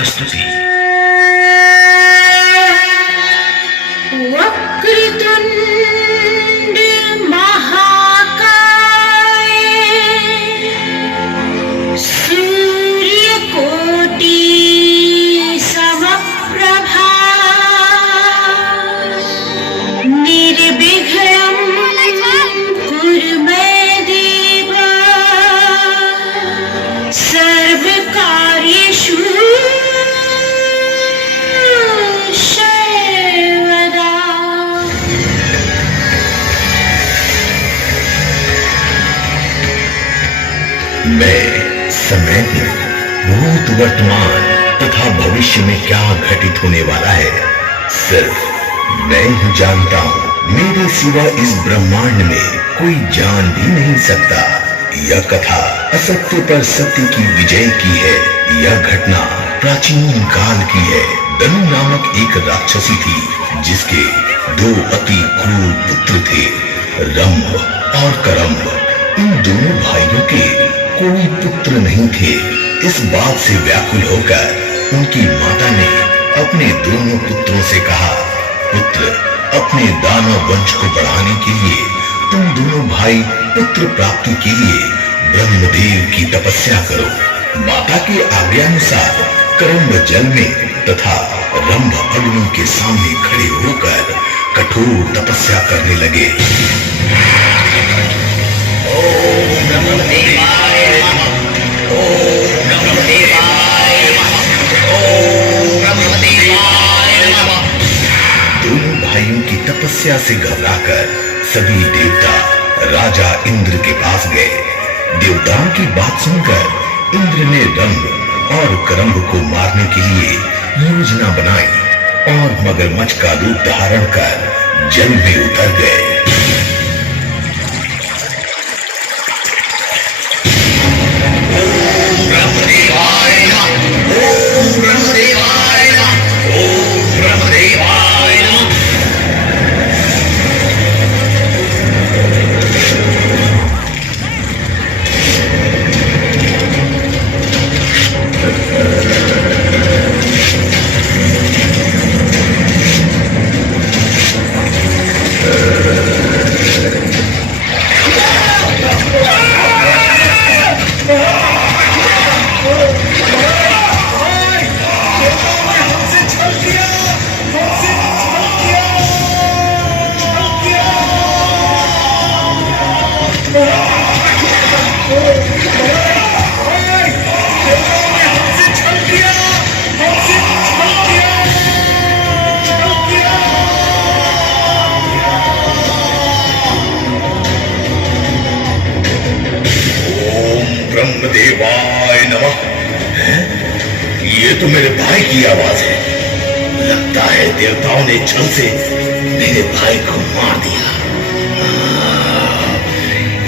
प्रस्तुति। वक्रतुंड महाकाय सूर्यकोटि समप्रभा निर्विघ्नं कुरु मे देव सर्वकार्येषु सर्वदा। मैं समय हूँ, भूत वर्तमान तथा भविष्य में क्या घटित होने वाला है सिर्फ मैं ही जानता हूँ। मेरे सिवा इस ब्रह्मांड में कोई जान भी नहीं सकता। यह कथा असत्य पर सत्य की विजय की है। यह घटना प्राचीन काल की है। दनु नामक एक राक्षसी थी जिसके दो अति क्रूर पुत्र थे, रंभ और करम्भ। इन दोनों भाइयों के कोई पुत्र नहीं थे। इस बात से व्याकुल होकर उनकी माता ने अपने दोनों पुत्रों से कहा, पुत्र, अपने दानव वंश को बढ़ाने के लिए तुम दोनों भाई पुत्र प्राप्ति के लिए ब्रह्मदेव की तपस्या करो। माता के आज्ञानुसार करम्भ जल में तथा रंभ अग्नि के सामने खड़े होकर कठोर तपस्या करने लगे। ओम ब्रह्मदेवाय नमः, ओम ब्रह्मदेवाय नमः, ओम ब्रह्मदेवाय नमः। दोनों भाइयों की तपस्या से घबराकर सभी देवता राजा इंद्र के पास गए। देवताओं की बात सुनकर इंद्र ने रंभ और करम्भ को मारने के लिए योजना बनाई और मगरमच्छ का रूप धारण कर जल में उतर गए। ओम ब्रह्मदेवाय नमः, ओम ब्रह्मदेवाय नमः, ओम ब्रह्मदेवाय नमः। ब्रह्मदेवाय नमः। ये तो मेरे भाई की आवाज है। लगता है देवताओं ने छल से मेरे भाई को मार दिया।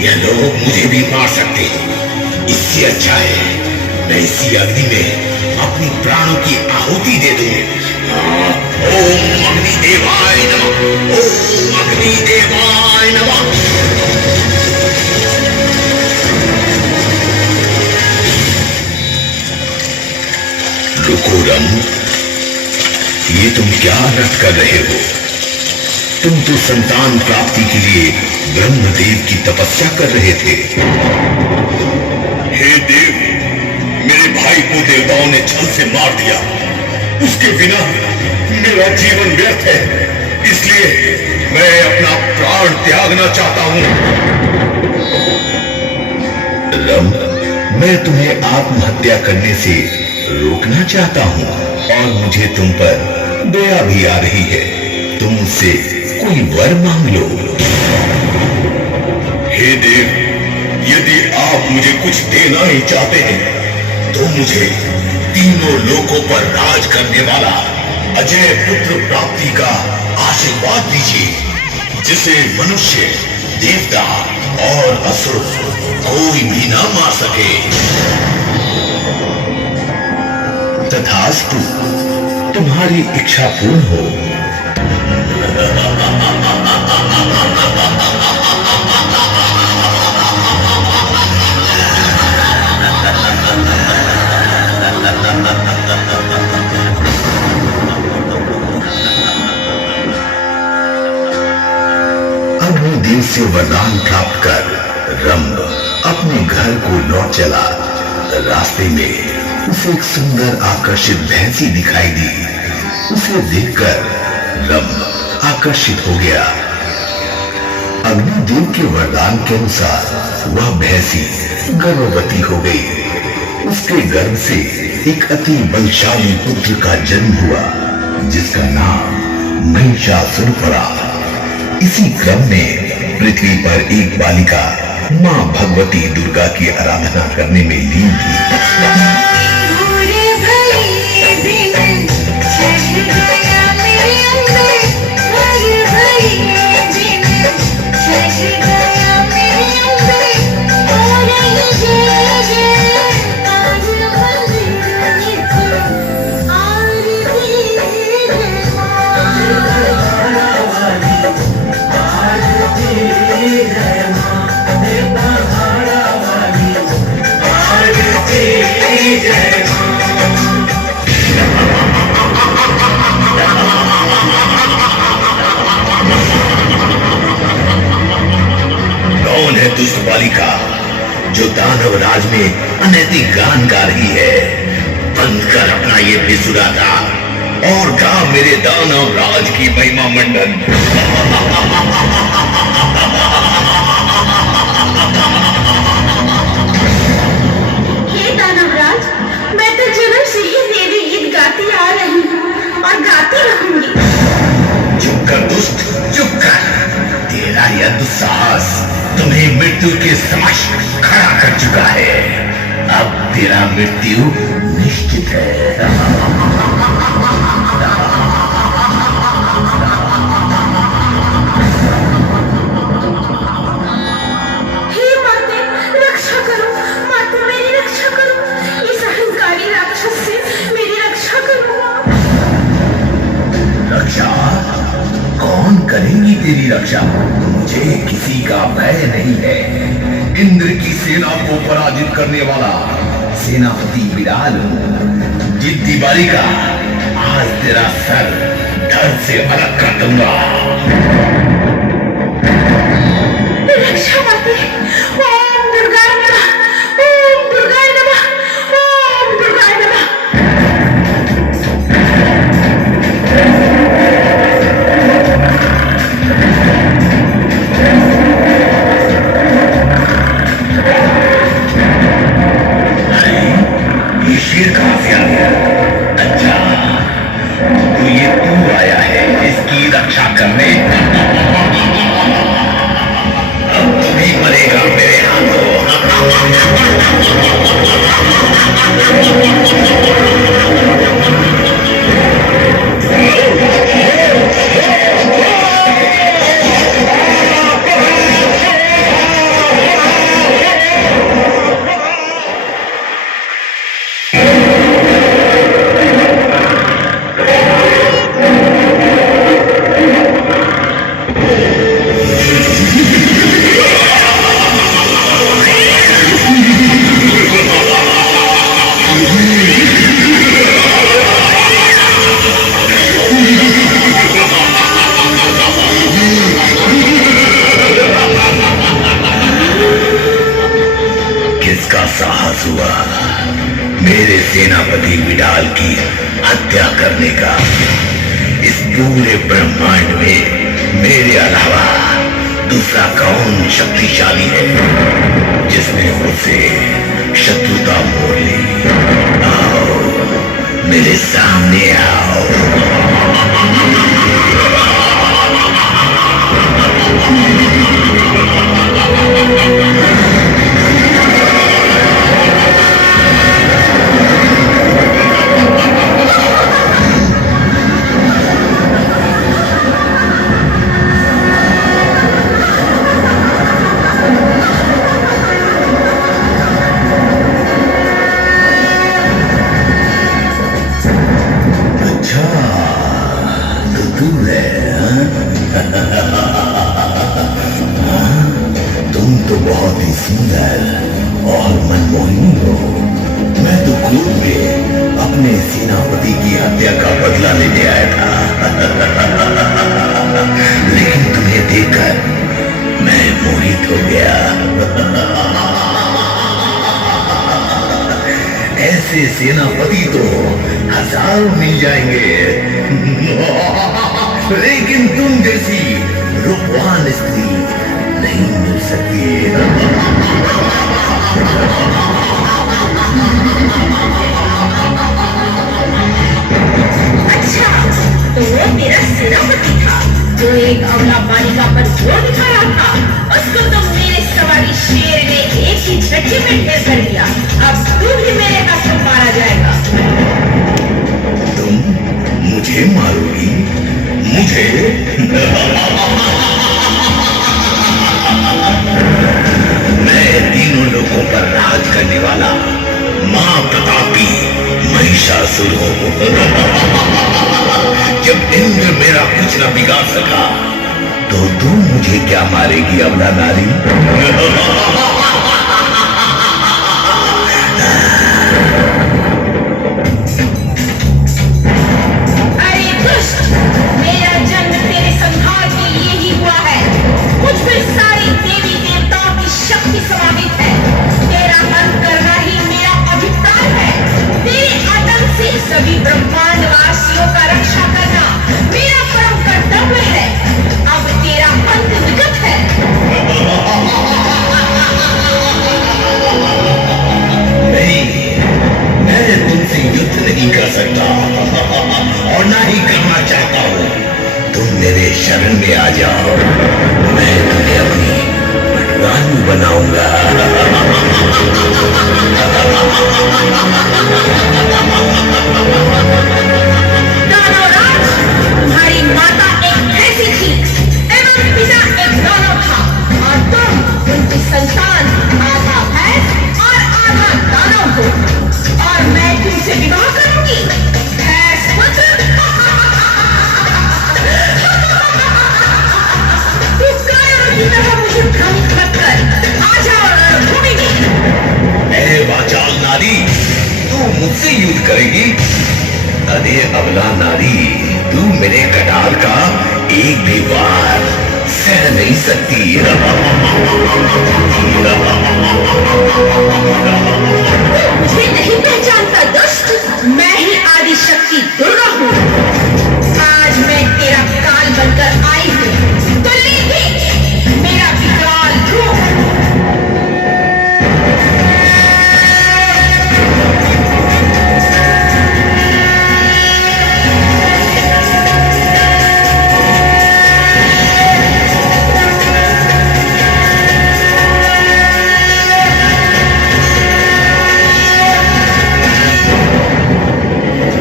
ये लोग मुझे भी मार सकते हैं। इससे अच्छा है मैं इसी अग्नि में अपनी प्राणों की आहुति दे दूं। ओम अग्निदेवाय नमः, ओम अग्निदेवाय नमः। रुको रंभ, ये तुम क्या नट कर रहे हो? तुम तो संतान प्राप्ति के लिए ब्रह्मदेव की तपस्या कर रहे थे। हे देव, मेरे भाई को देवताओं ने छल से मार दिया। उसके बिना मेरा जीवन व्यर्थ है। इसलिए मैं अपना प्राण त्यागना चाहता हूं। रंभ, मैं तुम्हें आत्महत्या करने से रोकना चाहता हूँ और मुझे तुम पर दया भी आ रही है। तुम मुझसे कोई वर मांग लो। हे देव, यदि आप मुझे कुछ देना ही चाहते हैं तो मुझे तीनों लोकों पर राज करने वाला अजय पुत्र प्राप्ति का आशीर्वाद दीजिए, जिसे मनुष्य, देवता और असुर कोई भी ना मार सके। तथास्तु, तुम्हारी इच्छा पूर्ण हो। से वरदान प्राप्त कर रंभ अपने घर को लौट चला। रास्ते में उसे एक सुंदर आकर्षित भैंसी दिखाई दी। उसे देखकर रंभ आकर्षित हो गया। अग्निदेव के वरदान के अनुसार वह भैंसी गर्भवती हो गई। उसके गर्भ से एक अति बलशाली पुत्र का जन्म हुआ जिसका नाम महिषासुर पड़ा। इसी क्रम में पृथ्वी पर एक बालिका मां भगवती दुर्गा की आराधना करने में लीन थी। भोरे भई दिन छठ गया मेरे अंदर, भोरे भई दिन छठ गया मेरे अंदर, हो रही जय जयकार मंदिर नित्य आरती जय कौन है दुष्ट बालिका जो दानव राज में अनैतिक गान गा रही है? बंद कर अपना ये बेसुराता और गा मेरे दानव राज की महिमा मंडन। हे दानवराज, मैं तो जन्म से ही तेरे गीत गाती आ रही हूँ और गाती रहूंगी। चुप कर दुष्ट, चुप कर। तेरा यह दुस्साहस तुम्हें मृत्यु के समक्ष खड़ा कर चुका है। अब तेरा मृत्यु निश्चित है। हे माते, रक्षा करो। माते, मेरी रक्षा करो। इस अहंकारी राक्षस से मेरी रक्षा करो। रक्षा? कौन करेंगी तेरी रक्षा? मुझे किसी का भय नहीं है। इंद्र की सेना को पराजित करने वाला सेनापति विडाल हूं। जिद्दी बालिका, आज तेरा सर धड़ से अलग कर दूंगा। रक्षा माते। ओम दुर्गाय नमः, ओम दुर्गाय नमः, ओम दुर्गाय नमः। ये शेर कहां से आ गया? अच्छा, तो ये तू आया है इसकी रक्षा करने? अब तू भी मरेगा मेरे हाथों। किसका साहस हुआ मेरे सेनापति विडाल की हत्या करने का? इस पूरे ब्रह्मांड में मेरे अलावा दूसरा कौन शक्तिशाली है जिसने मुझसे शत्रुता मोड़ ली? आओ, मेरे सामने आओ। तुम तो बहुत ही सुंदर और मनमोहिनी हो। मैं तो क्रोध में अपने सेनापति की हत्या का बदला लेने आया था। लेकिन तुम्हें देखकर मैं गया। ऐसे सेनापति तो हजारों मिल जाएंगे, लेकिन तुम जैसी रूपवान स्त्री नहीं मिल सकती। अच्छा, तो वो तेरा सेनापति था जो एक अबला बालिका पर जोर दिखा रहा था। उसको तो मेरे सवारी शेर ने एक ही झटके में ढेर कर दिया। अब तू भी मेरे हाथ से मारा जाएगा। तुम मुझे मारोगी? मुझे? मैं तीनों लोगों पर राज करने वाला महाप्रतापी महिषासुर हूं। जब इंद्र मेरा कुछ न बिगाड़ सका, तो तू मुझे क्या मारेगी अबला नारी? अरे दुष्ट, मेरा जन्म तेरे संहार के लिए ही हुआ है। मुझ में सारी देवी देवताओं की शक्ति समाहित है। तेरा अंत करना ही मेरा अभिप्राय है। तेरे आतंक से सभी ब्रह्मांड वासियों का रक्षा करना मेरा परम कर्तव्य है। अब तेरा अंत निकट है। नहीं, मैं तुमसे युद्ध नहीं कर सकता और ना ही करना चाहता हूँ। तुम मेरे शरण में आ जाओ, मैं तुम्हें अपनी पटरानी बनाऊंगा। दानवराज, तुम्हारी माता एक भैंसी थी एवं पिता एक दानव था, और तुम उनकी संतान आधा भैंस और आधा दानव हो। और मैं तुमसे विवाह करूंगी, भैंस पुत्र। तू कायर की तरह मुझे भ्रमित मत कर। आ जाओ रणभूमि में। ए वाचाल नारी, तू मुझसे युद्ध करेगी? अरे अबला नारी, तू मेरे कटार का एक भी वार सह नहीं सकती। मुझे नहीं पहचानता दुष्ट, मैं ही आदि शक्ति दुर्गा हूँ। आज मैं तेरा काल बनकर आई हूँ, तो ले देख मेरा विकराल रूप।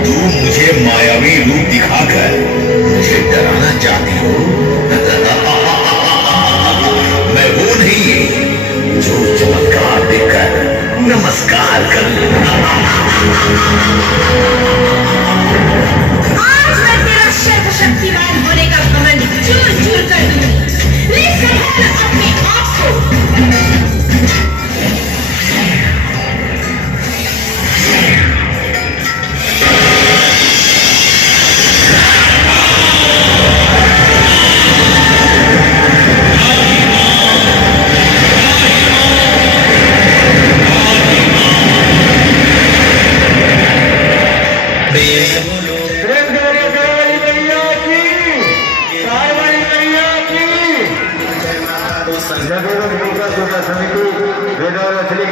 तू मुझे मायावी रूप दिखाकर मुझे डराना चाहती हो? मैं वो नहीं जो चमत्कार देकर नमस्कार कर लूं। आज मैं तेरा सर्वशक्तिमान होने का घमंड चूर चूर कर दूंगी। ले संभाल अपने आप को। समिति वेदावली